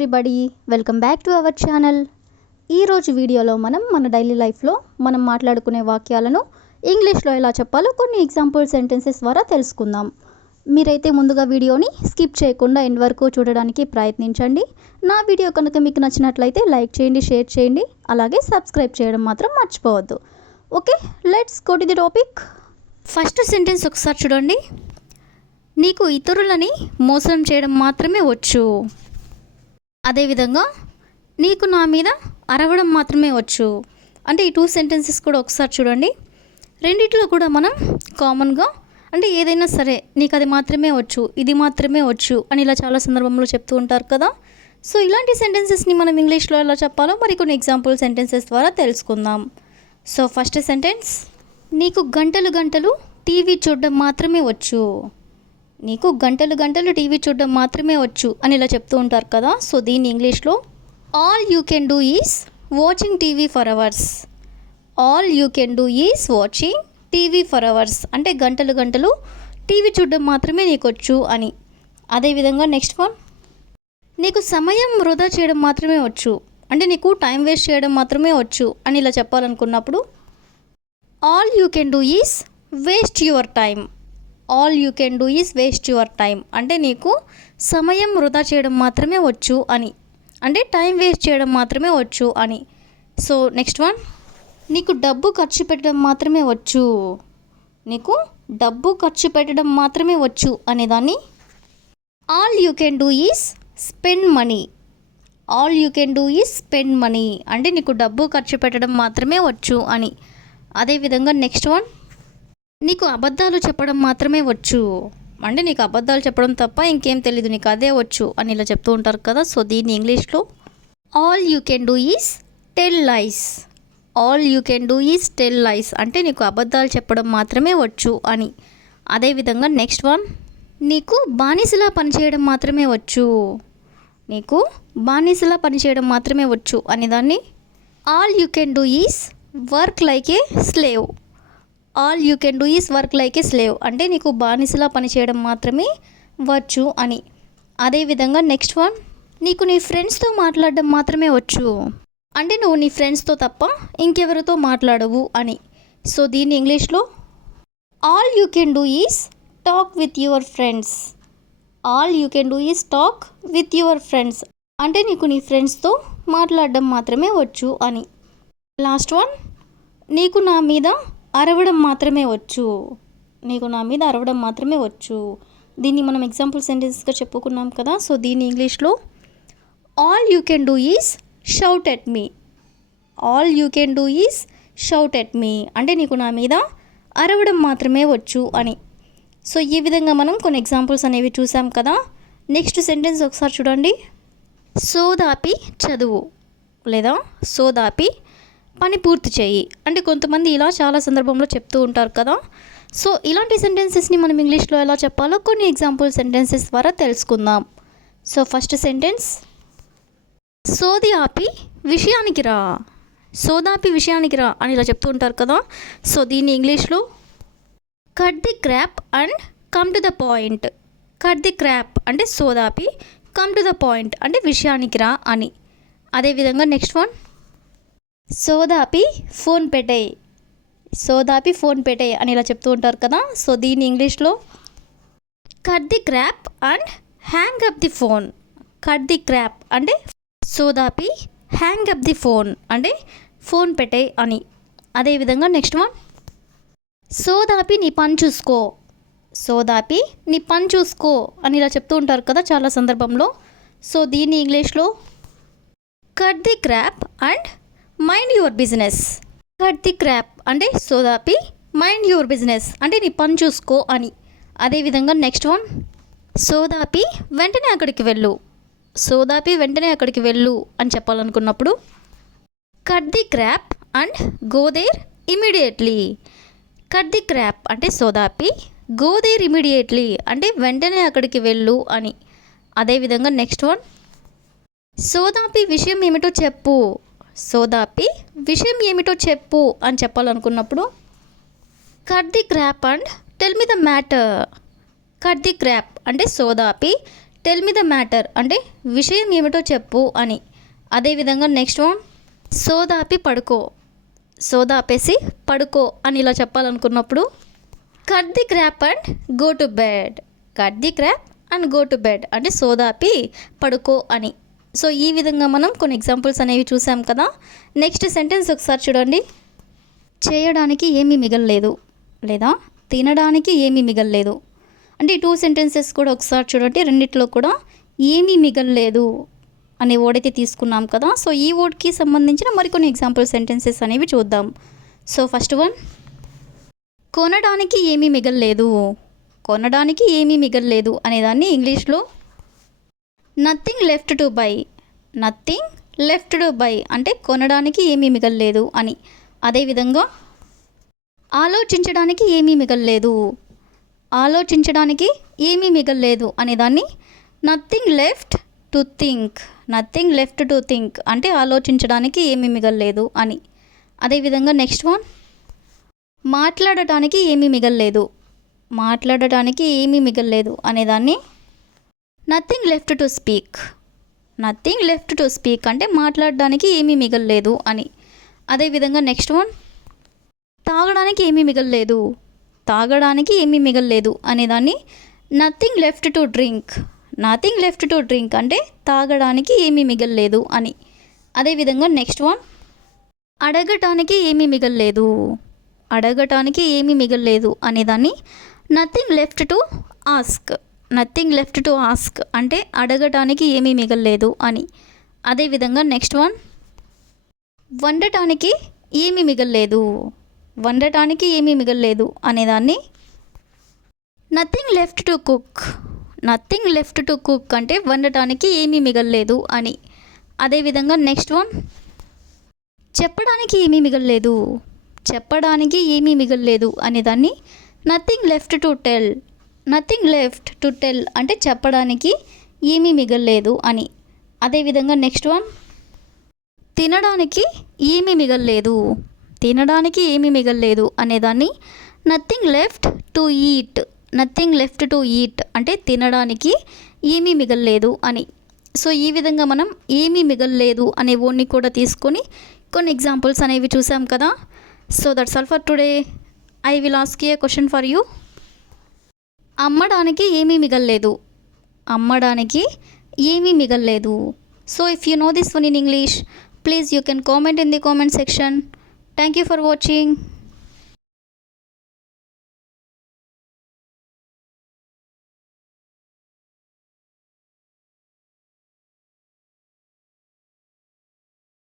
Everybody, welcome back to our channel. ఈరోజు వీడియోలో మన డైలీ లైఫ్లో మనం మాట్లాడుకునే వాక్యాలను ఇంగ్లీష్లో ఎలా చెప్పాలో కొన్ని ఎగ్జాంపుల్ సెంటెన్సెస్ ద్వారా తెలుసుకుందాం. మీరైతే ముందుగా వీడియోని స్కిప్ చేయకుండా ఎండ్ వరకు చూడడానికి ప్రయత్నించండి. నా వీడియో కనుక మీకు నచ్చినట్లయితే లైక్ చేయండి, షేర్ చేయండి, అలాగే సబ్స్క్రైబ్ చేయడం మాత్రం మర్చిపోవద్దు. Okay, let's go to the topic. First sentence ఒకసారి చూడండి. నీకు ఇతరులని మోసం చేయడం మాత్రమే వచ్చు. అదేవిధంగా నీకు నా మీద అరవడం మాత్రమే వచ్చు. అంటే ఈ టూ సెంటెన్సెస్ కూడా ఒకసారి చూడండి. రెండిట్లో కూడా మనం కామన్గా అంటే ఏదైనా సరే నీకు అది మాత్రమే వచ్చు, ఇది మాత్రమే వచ్చు అని ఇలా చాలా సందర్భంలో చెప్తూ ఉంటారు కదా. సో ఇలాంటి సెంటెన్సెస్ని మనం ఇంగ్లీష్లో ఎలా చెప్పాలో మరి కొన్ని ఎగ్జాంపుల్ సెంటెన్సెస్ ద్వారా తెలుసుకుందాం. సో ఫస్ట్ సెంటెన్స్, నీకు గంటలు గంటలు టీవీ చూడడం మాత్రమే వచ్చు. నీకు గంటలు గంటలు టీవీ చూడడం మాత్రమే వచ్చు అని ఇలా చెప్తూ ఉంటారు కదా. సో దీన్ని ఇంగ్లీష్లో all you can do is watching TV for hours. All you can do is watching TV for hours అంటే గంటలు గంటలు టీవీ చూడడం మాత్రమే నీకు వచ్చు అని. అదేవిధంగా నెక్స్ట్ వన్, నీకు సమయం వృధా చేయడం మాత్రమే వచ్చు అంటే నీకు టైం వేస్ట్ చేయడం మాత్రమే వచ్చు అని ఇలా చెప్పాలనుకున్నప్పుడు all you can do is waste your time. All you can do is waste your time అంటే నీకు సమయం వృధా చేయడం మాత్రమే వచ్చు అని, అంటే టైం వేస్ట్ చేయడం మాత్రమే వచ్చు అని. సో నెక్స్ట్ వన్, నీకు డబ్బు ఖర్చు పెట్టడం మాత్రమే వచ్చు. నీకు డబ్బు ఖర్చు పెట్టడం మాత్రమే వచ్చు అనేదాన్ని all you can do is spend money. All you can do is spend money అంటే నీకు డబ్బు ఖర్చు పెట్టడం మాత్రమే వచ్చు అని. అదేవిధంగా నెక్స్ట్ వన్, నీకు అబద్ధాలు చెప్పడం మాత్రమే వచ్చు అంటే నీకు అబద్ధాలు చెప్పడం తప్ప ఇంకేం తెలీదు, నీకు అదే వచ్చు అని ఇలా చెప్తూ ఉంటారు కదా. సో దీన్ని ఇంగ్లీష్లో all you can do is tell lies. All you can do is tell lies అంటే నీకు అబద్ధాలు చెప్పడం మాత్రమే వచ్చు అని. అదేవిధంగా నెక్స్ట్ వన్, నీకు బానిసలా పనిచేయడం మాత్రమే వచ్చు. నీకు బానిసలా పనిచేయడం మాత్రమే వచ్చు అనేదాన్ని all you can do is work like a slave. All you can do is work like a slave అంటే నీకు బానిసలా పనిచేయడం మాత్రమే వచ్చు అని. అదేవిధంగా నెక్స్ట్ వన్, నీకు నీ ఫ్రెండ్స్తో మాట్లాడడం మాత్రమే వచ్చు అంటే నువ్వు నీ ఫ్రెండ్స్తో తప్ప ఇంకెవరితో మాట్లాడవు అని. సో దీన్ని ఇంగ్లీష్లో all you can do is talk with your friends. All you can do is talk with your friends అంటే నీకు నీ ఫ్రెండ్స్తో మాట్లాడడం మాత్రమే వచ్చు అని. లాస్ట్ వన్, నీకు నా మీద అరవడం మాత్రమే వచ్చు. నీకు నా మీద అరవడం మాత్రమే వచ్చు. దీన్ని మనం ఎగ్జాంపుల్ సెంటెన్స్గా చెప్పుకున్నాం కదా. సో దీన్ని ఇంగ్లీష్లో all you can do is shout at me. All you can do is shout at me అంటే నీకు నా మీద అరవడం మాత్రమే వచ్చు అని. సో ఈ విధంగా మనం కొన్ని ఎగ్జాంపుల్స్ అనేవి చూసాం కదా. నెక్స్ట్ సెంటెన్స్ ఒకసారి చూడండి. సోదాపి చదువు లేదా సోదాపి పని పూర్తి చేయి అంటే కొంతమంది ఇలా చాలా సందర్భంలో చెప్తూ ఉంటారు కదా. సో ఇలాంటి సెంటెన్సెస్ని మనం ఇంగ్లీష్లో ఎలా చెప్పాలో కొన్ని ఎగ్జాంపుల్ సెంటెన్సెస్ ద్వారా తెలుసుకుందాం. సో ఫస్ట్ సెంటెన్స్, సోది ఆపి విషయానికి రా. సోదాపి విషయానికి రా అని ఇలా చెప్తూ ఉంటారు కదా. సో దీన్ని ఇంగ్లీష్లో cut the crap and come to the point. Cut the crap అంటే సోదాపి, కమ్ టు ద పాయింట్ అంటే విషయానికి రా అని. అదేవిధంగా నెక్స్ట్ వన్, సోదాపి ఫోన్ పెట్టేయి. సోదాపి ఫోన్ పెట్టేయి అని ఇలా చెప్తూ ఉంటారు కదా. సో దీన్ని ఇంగ్లీష్లో cut the crap and hang up the phone. Cut the crap అంటే సోదాపి, హ్యాంగ్ అప్ ది ఫోన్ అంటే ఫోన్ పెట్టేయి అని. అదేవిధంగా నెక్స్ట్ వన్, సోదాపి నీ పని చూసుకో. సోదాపి నీ పని చూసుకో అని ఇలా చెప్తూ ఉంటారు కదా చాలా సందర్భంలో. సో దీన్ని ఇంగ్లీష్లో cut the crap and mind your business. Cut the crap అంటే సోదాపి, మైండ్ యువర్ బిజినెస్ అంటే నీ పని చూసుకో అని. అదేవిధంగా నెక్స్ట్ వన్, సోదాపి వెంటనే అక్కడికి వెళ్ళు. సోదాపి వెంటనే అక్కడికి వెళ్ళు అని చెప్పాలనుకున్నప్పుడు cut the crap and go there immediately. Cut the crap అంటే సోదాపి, గో దేర్ ఇమీడియట్లీ అంటే వెంటనే అక్కడికి వెళ్ళు అని. అదేవిధంగా నెక్స్ట్ వన్, సోదాపి విషయం ఏమిటో చెప్పు. సోదాపి విషయం ఏమిటో చెప్పు అని చెప్పాలనుకున్నప్పుడు cut the crap and tell me the matter. Cut the crap అంటే సోదాపి, టెల్ మీ ద మ్యాటర్ అంటే విషయం ఏమిటో చెప్పు అని. అదేవిధంగా నెక్స్ట్ వన్ సోదాపి పడుకో, సోదాపేసి పడుకో అని ఇలా చెప్పాలనుకున్నప్పుడు cut the crap and go to bed, cut the crap and go to bed అంటే సోదాపి పడుకో అని. సో ఈ విధంగా మనం కొన్ని ఎగ్జాంపుల్స్ అనేవి చూసాం కదా. నెక్స్ట్ సెంటెన్స్ ఒకసారి చూడండి. చేయడానికి ఏమీ మిగలలేదు లేదా తినడానికి ఏమీ మిగలలేదు అంటే ఈ 2 సెంటెన్సెస్ కూడా ఒకసారి చూడండి. రెండిట్లో కూడా ఏమీ మిగలలేదు అనే వర్డ్ అయితే తీసుకున్నాం కదా. సో ఈ వర్డ్కి సంబంధించిన మరికొన్ని ఎగ్జాంపుల్ సెంటెన్సెస్ అనేవి చూద్దాం. సో ఫస్ట్ వన్ కొనడానికి ఏమీ మిగలలేదు, కొనడానికి ఏమీ మిగలలేదు అనేదాన్ని ఇంగ్లీష్లో nothing left to buy, nothing left to buy అంటే కొనడానికి ఏమీ మిగలలేదు అని. అదేవిధంగా ఆలోచించడానికి ఏమీ మిగలలేదు, ఆలోచించడానికి ఏమీ మిగలలేదు అనేదాన్ని nothing left to think, nothing left to think అంటే ఆలోచించడానికి ఏమీ మిగలలేదు అని. అదేవిధంగా నెక్స్ట్ వన్ మాట్లాడటానికి ఏమీ మిగలలేదు, మాట్లాడటానికి ఏమీ మిగలలేదు అనేదాన్ని nothing left to speak, nothing left to speak అంటే మాట్లాడడానికి ఏమీ మిగలలేదు అని. అదేవిధంగా నెక్స్ట్ వన్ తాగడానికి ఏమీ మిగలలేదు, తాగడానికి ఏమీ మిగలలేదు అనేదాన్ని nothing left to drink, nothing left to drink అంటే తాగడానికి ఏమీ మిగలలేదు అని. అదేవిధంగా నెక్స్ట్ వన్ అడగటానికి ఏమీ మిగలలేదు, అడగటానికి ఏమీ మిగలలేదు అనేదాన్ని nothing left to ask, nothing left to ask అంటే అడగటానికి ఏమీ మిగలలేదు అని. అదేవిధంగా నెక్స్ట్ వన్ వండటానికి ఏమీ మిగలలేదు, వండటానికి ఏమీ మిగలలేదు అనేదాన్ని nothing left to cook, nothing left to cook అంటే వండటానికి ఏమీ మిగలలేదు అని. అదేవిధంగా నెక్స్ట్ వన్ చెప్పడానికి ఏమీ మిగలలేదు, చెప్పడానికి ఏమీ మిగలలేదు అనేదాన్ని nothing left to tell, nothing left to tell అంటే చెప్పడానికి ఏమీ మిగలలేదు అని. అదేవిధంగా నెక్స్ట్ వన్ తినడానికి ఏమీ మిగలలేదు, తినడానికి ఏమీ మిగలలేదు అనేదాన్ని nothing left to eat, nothing left to eat అంటే తినడానికి ఏమీ మిగలలేదు అని. సో ఈ విధంగా మనం ఏమీ మిగలలేదు అనే వర్డ్ని కూడా తీసుకొని కొన్ని ఎగ్జాంపుల్స్ అనేవి చూసాం కదా. So that's all for today. I will ask you a question for you. అమ్మడానికి ఏమీ మిగలలేదు, అమ్మడానికి ఏమీ మిగలలేదు. So if you know this one in English, please you can comment in the comment section. Thank you for watching.